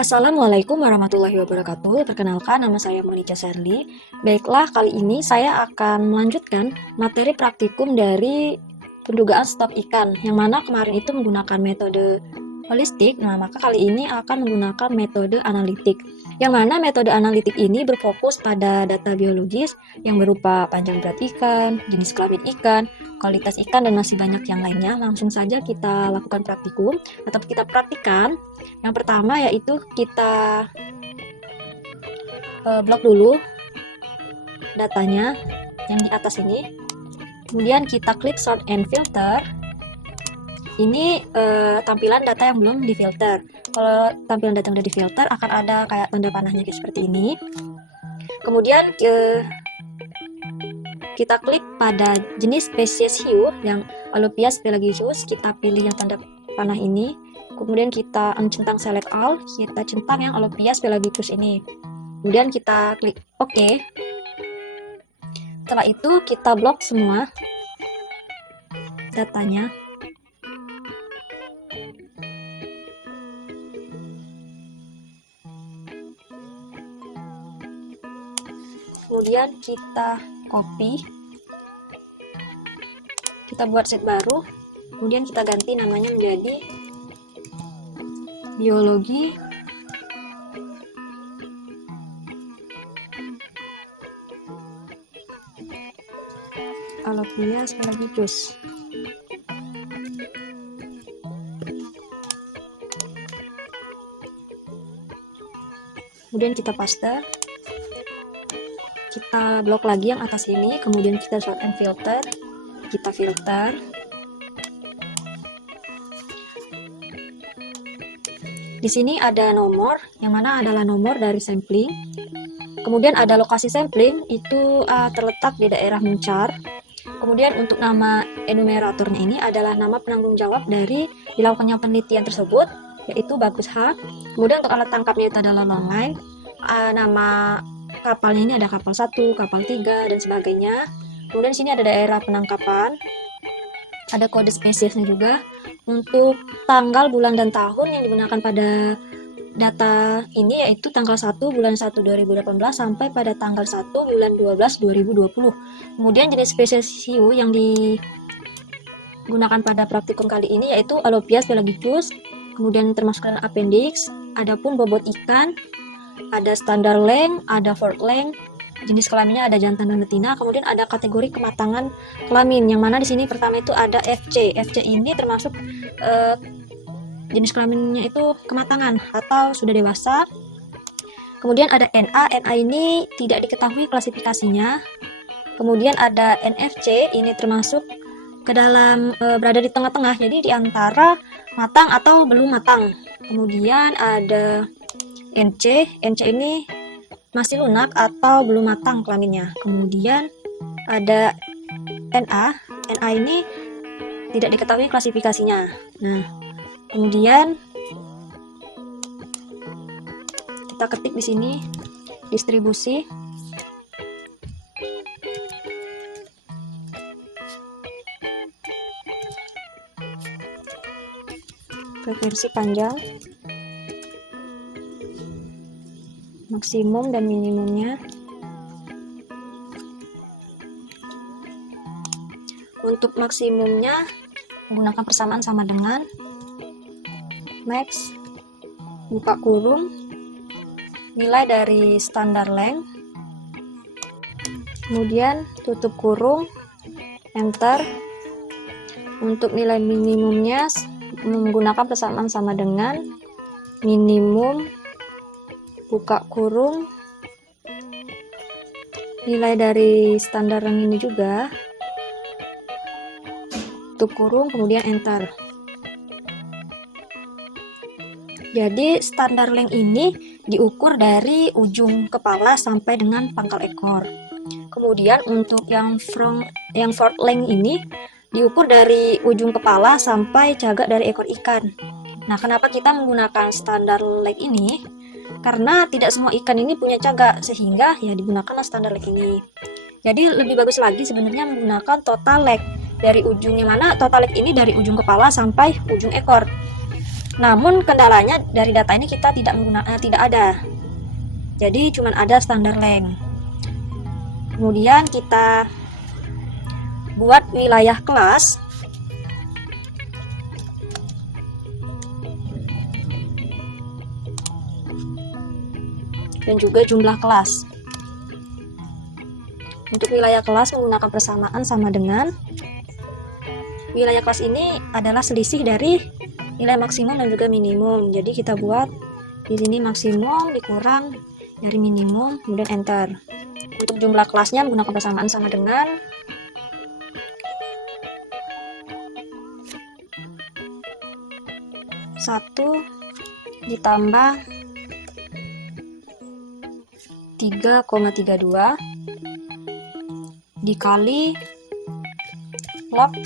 Assalamualaikum warahmatullahi wabarakatuh. Perkenalkan, nama saya Monica Sherly. Baiklah, kali ini saya akan melanjutkan materi praktikum dari pendugaan stok ikan, yang mana kemarin itu menggunakan metode holistik. Nah, maka kali ini akan menggunakan metode analitik, yang mana metode analitik ini berfokus pada data biologis yang berupa panjang berat ikan, jenis kelamin ikan, kualitas ikan, dan masih banyak yang lainnya. Langsung saja kita lakukan praktikum atau kita praktikan. Yang pertama yaitu kita blok dulu datanya yang di atas ini. Kemudian kita klik sort and filter. Ini tampilan data yang belum difilter. Kalau tampilan data yang udah difilter akan ada kayak tanda panahnya seperti ini. Kemudian kita klik pada jenis spesies hiu yang Alopias pelagius. Kita pilih yang tanda panah ini. Kemudian kita centang select all, kita centang yang Alopias pelagius ini. Kemudian kita klik OK. Setelah itu kita blok semua datanya. Kemudian kita copy, kita buat sheet baru, kemudian kita ganti namanya menjadi biologi Alopias pelagius. Kemudian kita paste, kita blok lagi yang atas ini, kemudian kita sort and filter, kita filter. Di sini ada nomor, yang mana adalah nomor dari sampling. Kemudian ada lokasi sampling, itu terletak di daerah mencar. Kemudian untuk nama enumeratornya ini adalah nama penanggung jawab dari dilakukannya penelitian tersebut, yaitu Bagus H. Kemudian untuk alat tangkapnya itu adalah longline. Nama kapalnya ini ada kapal 1, kapal 3, dan sebagainya. Kemudian sini ada daerah penangkapan, ada kode spesiesnya juga. Untuk tanggal, bulan, dan tahun yang digunakan pada data ini yaitu tanggal 1 bulan 1 2018 sampai pada tanggal 1 bulan 12 2020. Kemudian jenis spesies hiu yang digunakan pada praktikum kali ini yaitu Alopias pelagius. Kemudian termasuk dalam appendix, adapun bobot ikan, ada standar length, ada forward length, jenis kelaminnya ada jantan dan betina. Kemudian ada kategori kematangan kelamin, yang mana di sini pertama itu ada FC. FC ini termasuk jenis kelaminnya itu kematangan atau sudah dewasa. Kemudian ada NA. NA ini tidak diketahui klasifikasinya. Kemudian ada NFC, ini termasuk ke dalam berada di tengah-tengah, jadi di antara matang atau belum matang. Kemudian ada NC. NC ini masih lunak atau belum matang kelaminnya. Kemudian ada NA. NA ini tidak diketahui klasifikasinya. Nah, kemudian kita ketik di sini distribusi. Frekuensi panjang, maksimum dan minimumnya. Untuk maksimumnya menggunakan persamaan sama dengan max buka kurung nilai dari standar length, kemudian tutup kurung, enter. Untuk nilai minimumnya menggunakan persamaan sama dengan minimum buka kurung nilai dari standar length ini juga, tutup kurung, kemudian enter. Jadi standar length ini diukur dari ujung kepala sampai dengan pangkal ekor. Kemudian untuk yang forward length ini diukur dari ujung kepala sampai cagak dari ekor ikan. Nah, kenapa kita menggunakan standar length ini? Karena tidak semua ikan ini punya cagak, sehingga ya digunakanlah standar length ini. Jadi lebih bagus lagi sebenarnya menggunakan total length dari ujungnya, mana total length ini dari ujung kepala sampai ujung ekor. Namun kendalanya dari data ini kita tidak ada. Jadi cuma ada standar length. Kemudian kita buat wilayah kelas. Dan juga jumlah kelas. Untuk wilayah kelas menggunakan persamaan sama dengan wilayah kelas ini adalah selisih dari nilai maksimum dan juga minimum. Jadi kita buat di sini maksimum dikurang dari minimum, kemudian enter. Untuk jumlah kelasnya menggunakan persamaan sama dengan satu ditambah 3,32 dikali log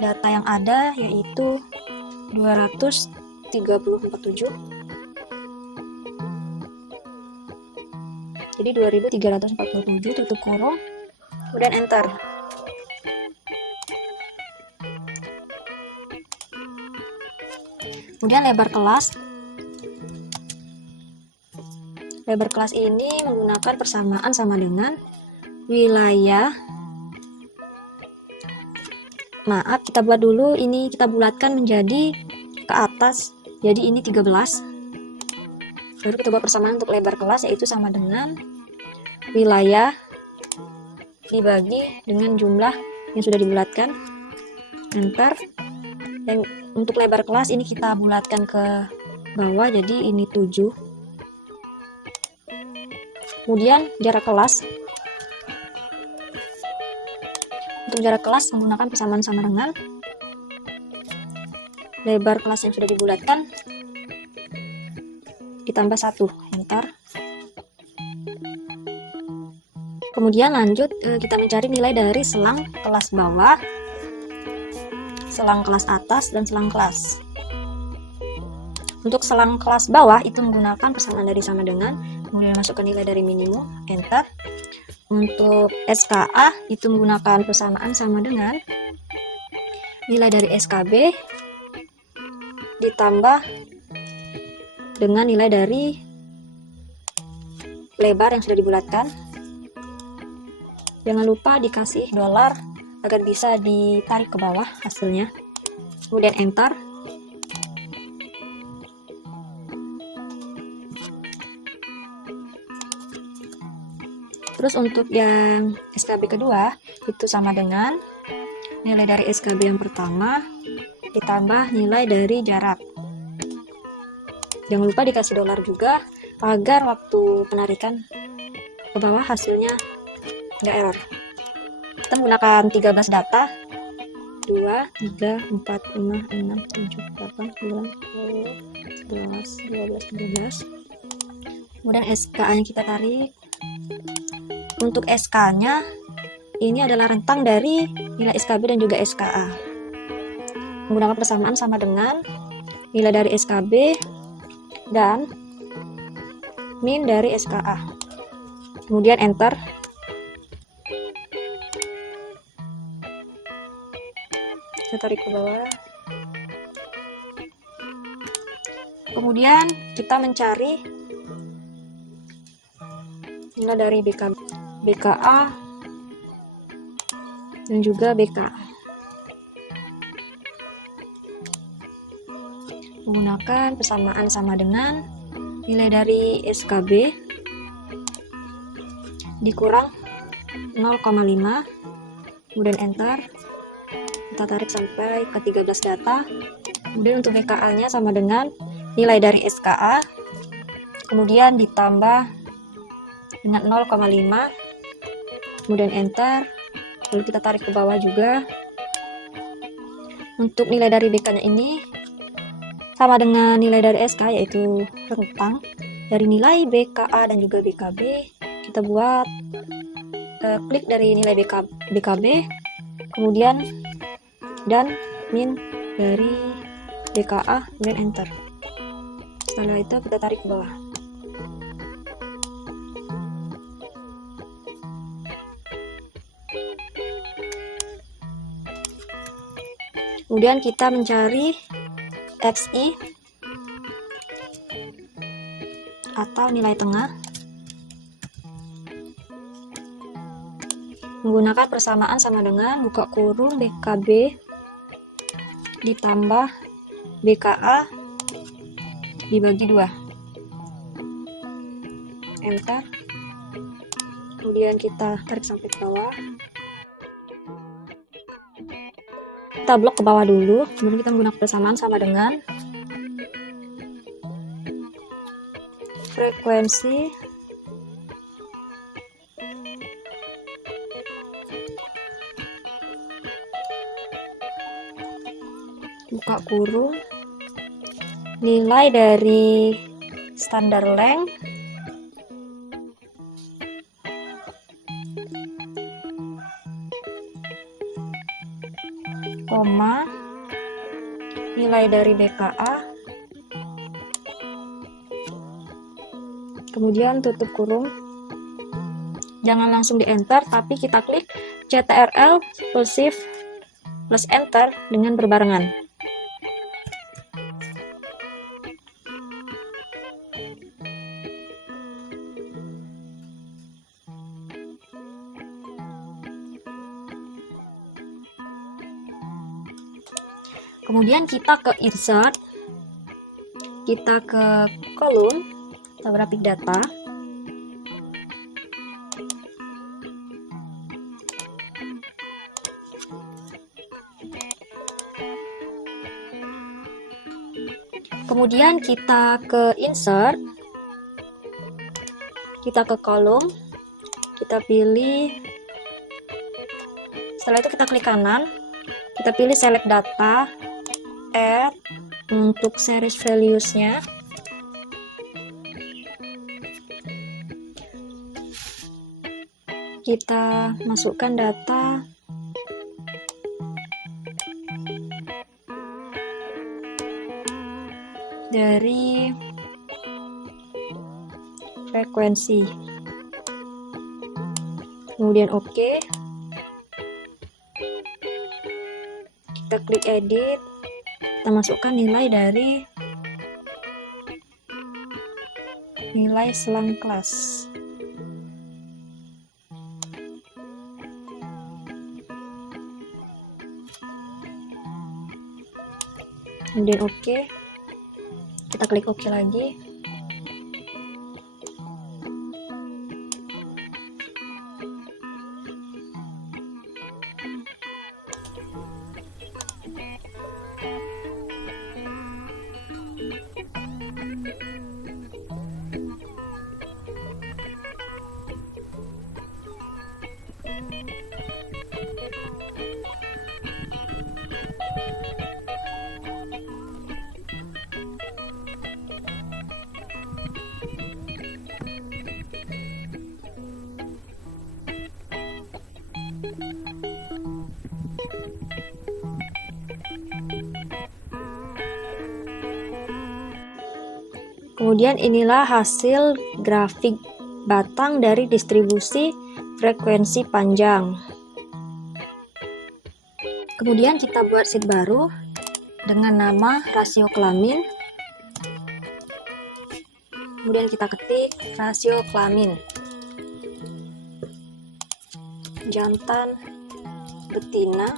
data yang ada, yaitu 230,47. Jadi 2347 tutup kurung, kemudian enter. Kemudian lebar kelas. Lebar kelas ini menggunakan persamaan sama dengan wilayah. Maaf, kita buat dulu ini, kita bulatkan menjadi ke atas. Jadi ini 13. Baru kita buat persamaan untuk lebar kelas, yaitu sama dengan wilayah dibagi dengan jumlah yang sudah dibulatkan. Enter. Dan untuk lebar kelas ini kita bulatkan ke bawah, jadi ini 7. Kemudian jarak kelas. Untuk jarak kelas menggunakan persamaan sama dengan lebar kelas yang sudah dibulatkan ditambah 1. Enter. Kemudian lanjut, kita mencari nilai dari selang kelas bawah, selang kelas atas, dan selang kelas. Untuk selang kelas bawah itu menggunakan persamaan dari sama dengan, kemudian masukkan nilai dari minimum, enter. Untuk SKA itu menggunakan persamaan sama dengan nilai dari SKB ditambah dengan nilai dari lebar yang sudah dibulatkan. Jangan lupa dikasih dolar agar bisa ditarik ke bawah hasilnya. Kemudian enter. Terus untuk yang SKB kedua itu sama dengan nilai dari SKB yang pertama ditambah nilai dari jarak. Jangan lupa dikasih dolar juga agar waktu penarikan ke bawah hasilnya nggak error. Kita menggunakan 13 data. 2, 3, 4, 5, 6, 7, 8, 9, 10, 11, 12, 13. Kemudian SKA nya kita tarik. Untuk SK-nya ini adalah rentang dari nilai SKB dan juga SKA. Menggunakan persamaan sama dengan nilai dari SKB dan min dari SKA. Kemudian enter. Kita tarik ke bawah. Kemudian kita mencari nilai dari BKA dan juga BK. Menggunakan persamaan sama dengan nilai dari SKB dikurang 0,5, kemudian enter. Kita tarik sampai ke 13 data. Kemudian untuk BKA nya sama dengan nilai dari SKA, kemudian ditambah dengan 0,5, kemudian enter. Lalu kita tarik ke bawah juga. Untuk nilai dari BK nya ini sama dengan nilai dari SK, yaitu rentang dari nilai BKA dan juga BKB. Kita buat klik dari nilai BKB, kemudian dan min dari BKA, kemudian enter. Setelah itu kita tarik ke bawah. Kemudian kita mencari XI atau nilai tengah menggunakan persamaan sama dengan buka kurung BKB ditambah BKA dibagi 2. Enter. Kemudian kita tarik sampai ke bawah. Kita blok ke bawah dulu, kemudian kita menggunakan persamaan sama dengan frekuensi buka kurung nilai dari standar length koma nilai dari BKA, kemudian tutup kurung. Jangan langsung di enter, tapi kita klik CTRL plus shift plus enter dengan berbarengan. Kemudian kita ke insert, kita ke kolom, kita grafik data. Kemudian kita ke insert, kita ke kolom, kita pilih, setelah itu kita klik kanan, kita pilih select data, add untuk series values-nya. Kita masukkan data dari frekuensi. Kemudian oke. Kita klik edit. Kita masukkan nilai dari nilai selang kelas. Kemudian oke. Kita klik oke lagi. Kemudian inilah hasil grafik batang dari distribusi frekuensi panjang. Kemudian kita buat sheet baru dengan nama rasio kelamin. Kemudian kita ketik rasio kelamin jantan betina.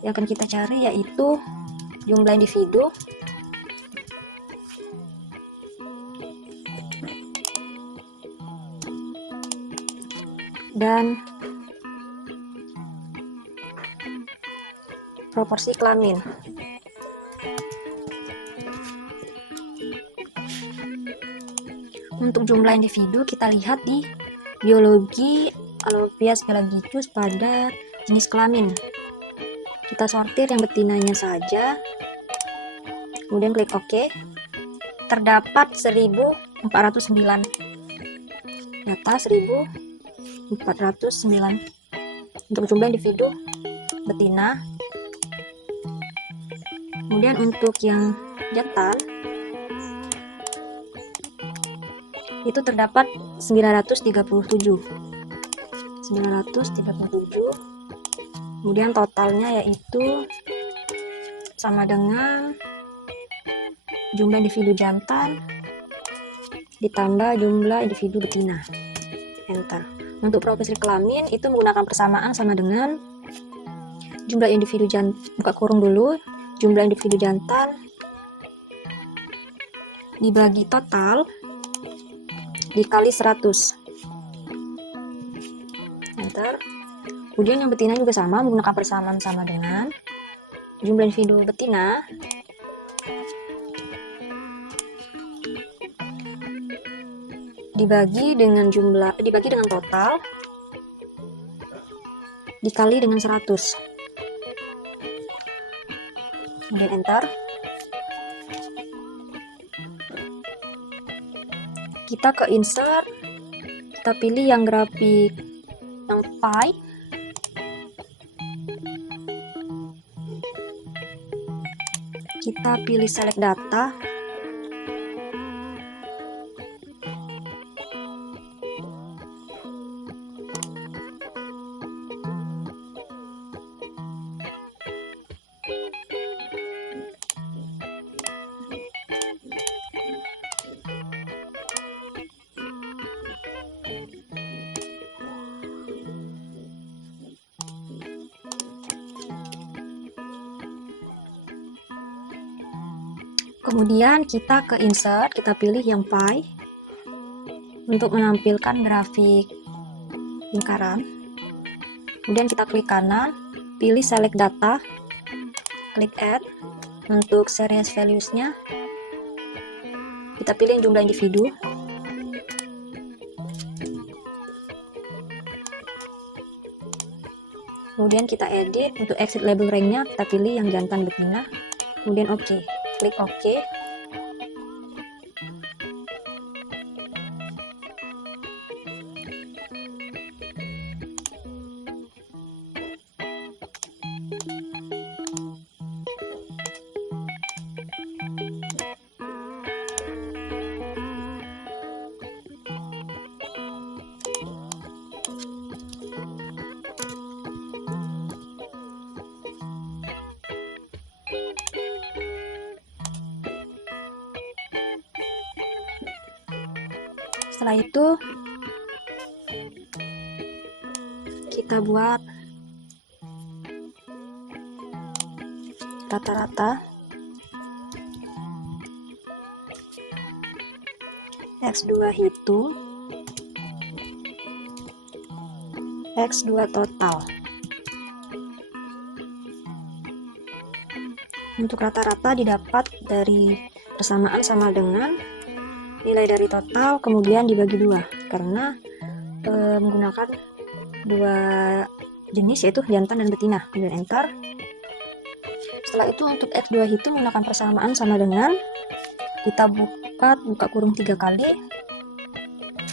Yang akan kita cari yaitu jumlah individu dan proporsi kelamin. Untuk jumlah individu kita lihat di biologi Alopias pelagicus pada jenis kelamin. Kita sortir yang betinanya saja. Kemudian klik OK. Terdapat 1409 data 1409 untuk jumlah individu betina. Kemudian untuk yang jantan itu terdapat 937. Kemudian totalnya yaitu sama dengan jumlah individu jantan ditambah jumlah individu betina. Enter. Untuk proporsi kelamin itu menggunakan persamaan sama dengan jumlah individu jantan, buka kurung dulu, jumlah individu jantan dibagi total dikali 100. Enter. Kemudian yang betina juga sama, menggunakan persamaan sama dengan jumlah individu betina dibagi dengan total dikali dengan 100. Kemudian enter. Kita ke insert, kita pilih yang grafik yang pie. Kita pilih select data. Kemudian kita ke insert, kita pilih yang pie untuk menampilkan grafik lingkaran. Kemudian kita klik kanan, pilih select data, klik add. Untuk series values-nya kita pilih jumlah individu. Kemudian kita edit, untuk exit label rank-nya kita pilih yang jantan betina. Kemudian oke. Klik OK. Setelah itu kita buat rata-rata X2 hitung, X2 total. Untuk rata-rata didapat dari persamaan sama dengan nilai dari total kemudian dibagi 2 karena menggunakan 2 jenis yaitu jantan dan betina. Kemudian enter. Setelah itu untuk X2 hitung menggunakan persamaan sama dengan kita buka kurung 3 kali,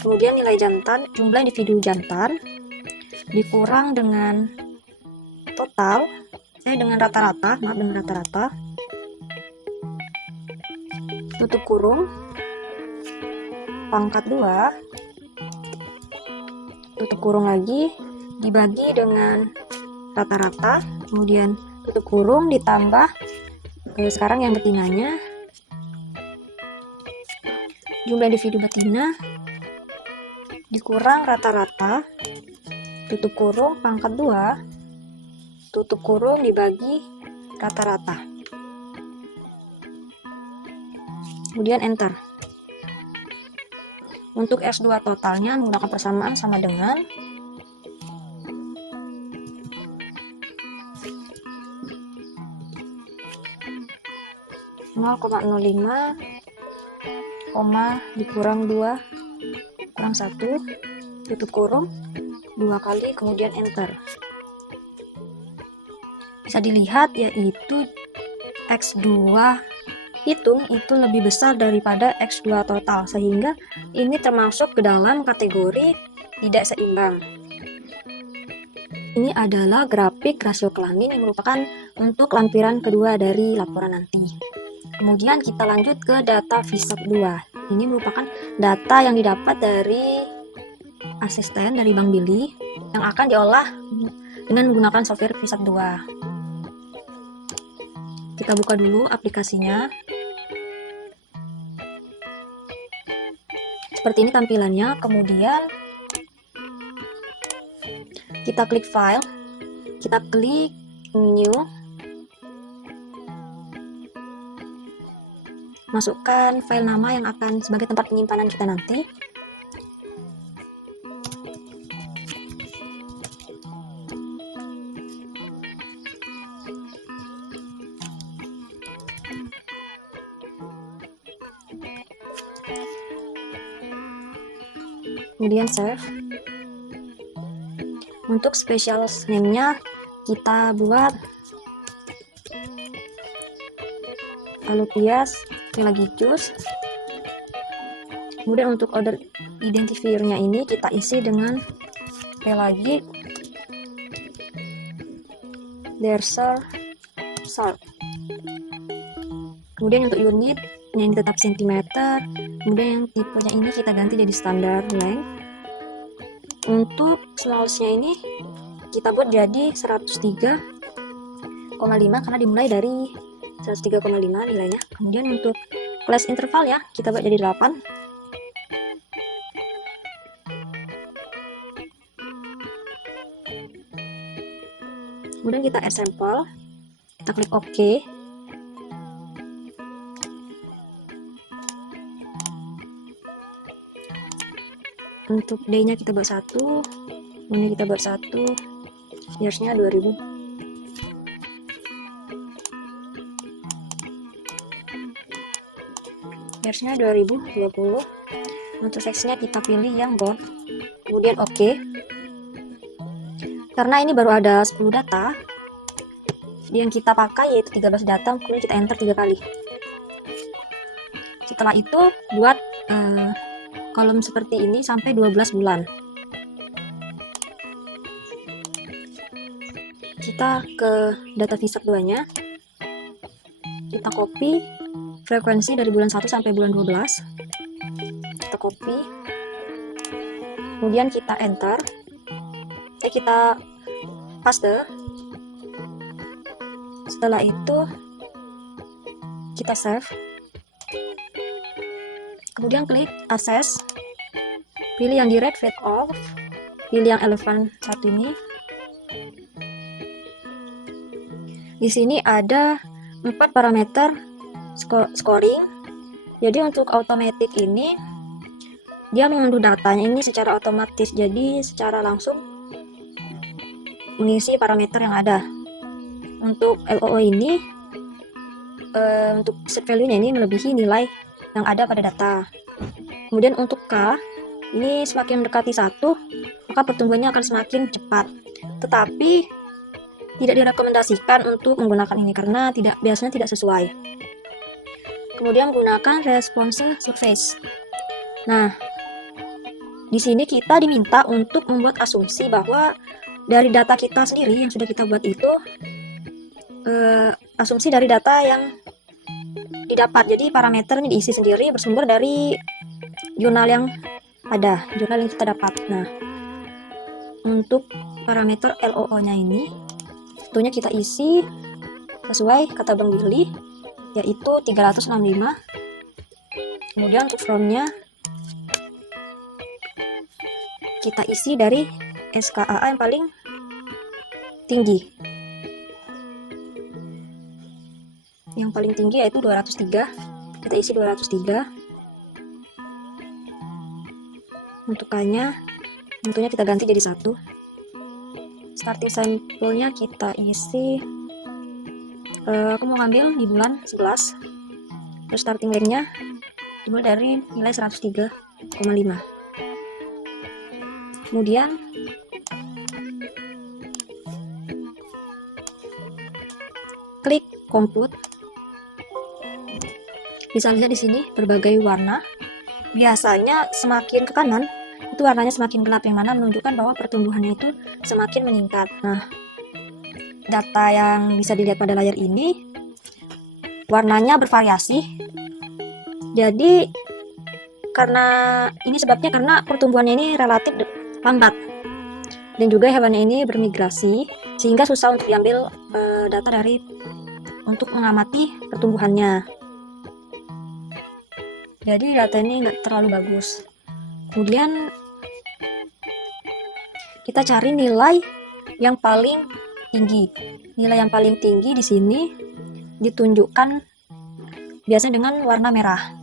kemudian nilai jantan, jumlah individu jantan dikurang dengan total, dengan rata-rata, tutup kurung, pangkat 2, tutup kurung lagi, dibagi dengan rata-rata, kemudian tutup kurung ditambah sekarang yang betinanya, jumlah individu betina dikurang rata-rata, tutup kurung pangkat 2, tutup kurung dibagi rata-rata. Kemudian enter. Untuk S2 totalnya menggunakan persamaan sama dengan (0,05, dikurang 2 kurang 1, tutup kurung 2 kali, kemudian enter. Bisa dilihat yaitu X2 hitung itu lebih besar daripada X2 total, sehingga ini termasuk ke dalam kategori tidak seimbang. Ini adalah grafik rasio kelamin yang merupakan untuk lampiran kedua dari laporan nanti. Kemudian kita lanjut ke data VSAP 2. Ini merupakan data yang didapat dari asisten dari Bank Bili yang akan diolah dengan menggunakan software VSAP 2. Kita buka dulu aplikasinya. Seperti ini tampilannya. Kemudian kita klik file, kita klik new, masukkan file nama yang akan sebagai tempat penyimpanan kita nanti. Kemudian save. Untuk special name-nya kita buat Alupias Pelagicus. Kemudian untuk order identifier-nya ini kita isi dengan Pelagic Derser Sharp. Kemudian untuk unit yang tetap cm. Kemudian yang tipenya ini kita ganti jadi standar length. Untuk smallest-nya ini kita buat jadi 103,5 karena dimulai dari 103,5 nilainya. Kemudian untuk class interval ya kita buat jadi 8. Kemudian kita add sampel, kita klik OK. Untuk day-nya kita buat 1, ini kita buat 1, years-nya 2000. Years-nya 2020. Untuk sex-nya kita pilih yang bold, kemudian OK. Karena ini baru ada 10 data, yang kita pakai yaitu 13 data, kemudian kita enter 3 kali. Setelah itu buat kolom seperti ini sampai 12 bulan. Kita ke data VSAP 2-nya. Kita copy frekuensi dari bulan 1 sampai bulan 12. Kita copy. Kemudian kita enter. Kita paste. Setelah itu kita save. Kemudian klik access, pilih yang direct fade off, pilih yang elephant satu ini. Di sini ada 4 parameter scoring. Jadi untuk automatic ini dia mengunduh datanya ini secara otomatis, jadi secara langsung mengisi parameter yang ada. Untuk LOO ini untuk set value-nya ini melebihi nilai yang ada pada data. Kemudian untuk K ini semakin mendekati 1 maka pertumbuhannya akan semakin cepat, tetapi tidak direkomendasikan untuk menggunakan ini karena biasanya tidak sesuai. Kemudian gunakan response surface. Nah, di sini kita diminta untuk membuat asumsi bahwa dari data kita sendiri yang sudah kita buat itu asumsi dari data yang didapat. Jadi parameternya diisi sendiri bersumber dari jurnal yang ada, jurnal yang kita dapat. Nah, untuk parameter LOO-nya ini tentunya kita isi sesuai kata Bang Billy, yaitu 365. Kemudian untuk from-nya kita isi dari SKAA yang paling tinggi. Yang paling tinggi yaitu 203. Kita isi 203. Untuk K-nya tentunya kita ganti jadi 1. Starting sampelnya kita isi aku mau ngambil di bulan 11. Terus starting length-nya dimulai dari nilai 103,5. Kemudian klik compute. Bisa lihat di sini berbagai warna. Biasanya semakin ke kanan itu warnanya semakin gelap, yang mana menunjukkan bahwa pertumbuhannya itu semakin meningkat. Nah, data yang bisa dilihat pada layar ini warnanya bervariasi. Jadi karena ini sebabnya karena pertumbuhannya ini relatif lambat dan juga hewannya ini bermigrasi sehingga susah untuk diambil data dari untuk mengamati pertumbuhannya. Jadi data ini nggak terlalu bagus. Kemudian kita cari nilai yang paling tinggi. Nilai yang paling tinggi di sini ditunjukkan biasanya dengan warna merah.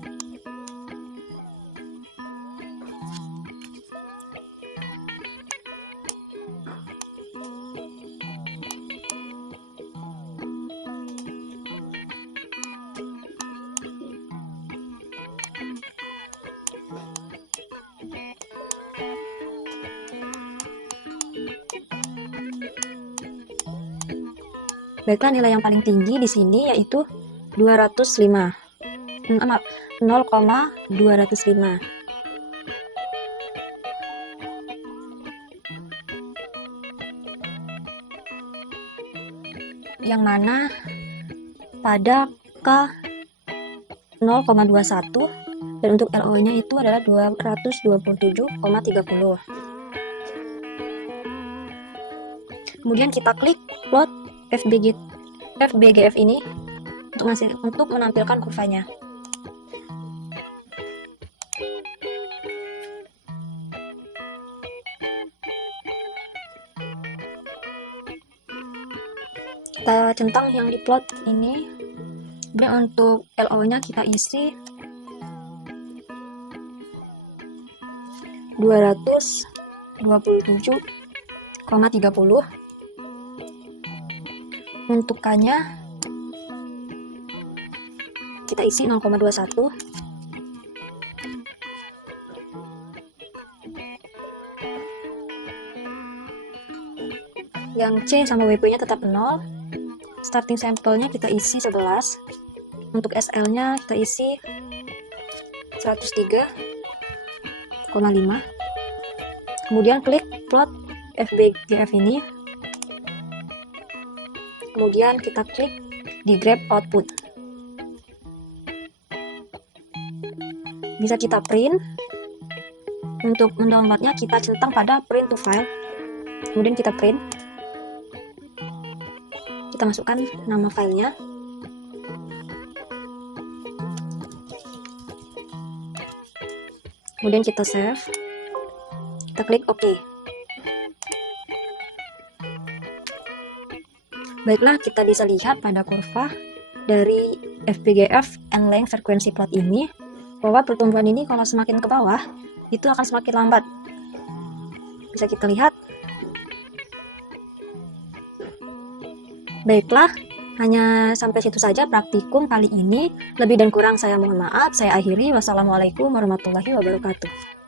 Baiklah, nilai yang paling tinggi di sini yaitu 205. 0,205. Yang mana pada K 0,21 dan untuk LO-nya itu adalah 227,30. Kemudian kita klik plot FBGF ini untuk menampilkan kurvanya. Kita centang yang di plot ini. Kemudian untuk LO-nya kita isi 227,30. Untuk K-nya kita isi 0,21. Yang C sama WP-nya tetap 0. Starting sampelnya kita isi 11. Untuk SL-nya kita isi 103,5. Kemudian klik plot FBGF ini. Kemudian kita klik di grab output. Bisa kita print. Untuk mendownloadnya kita centang pada print to file. Kemudian kita print. Kita masukkan nama filenya. Kemudian kita save. Kita klik OK. Baiklah, kita bisa lihat pada kurva dari FBGF and length frequency plot ini bahwa pertumbuhan ini kalau semakin ke bawah itu akan semakin lambat. Bisa kita lihat. Baiklah, hanya sampai situ saja praktikum kali ini. Lebih dan kurang saya mohon maaf. Saya akhiri. Wassalamualaikum warahmatullahi wabarakatuh.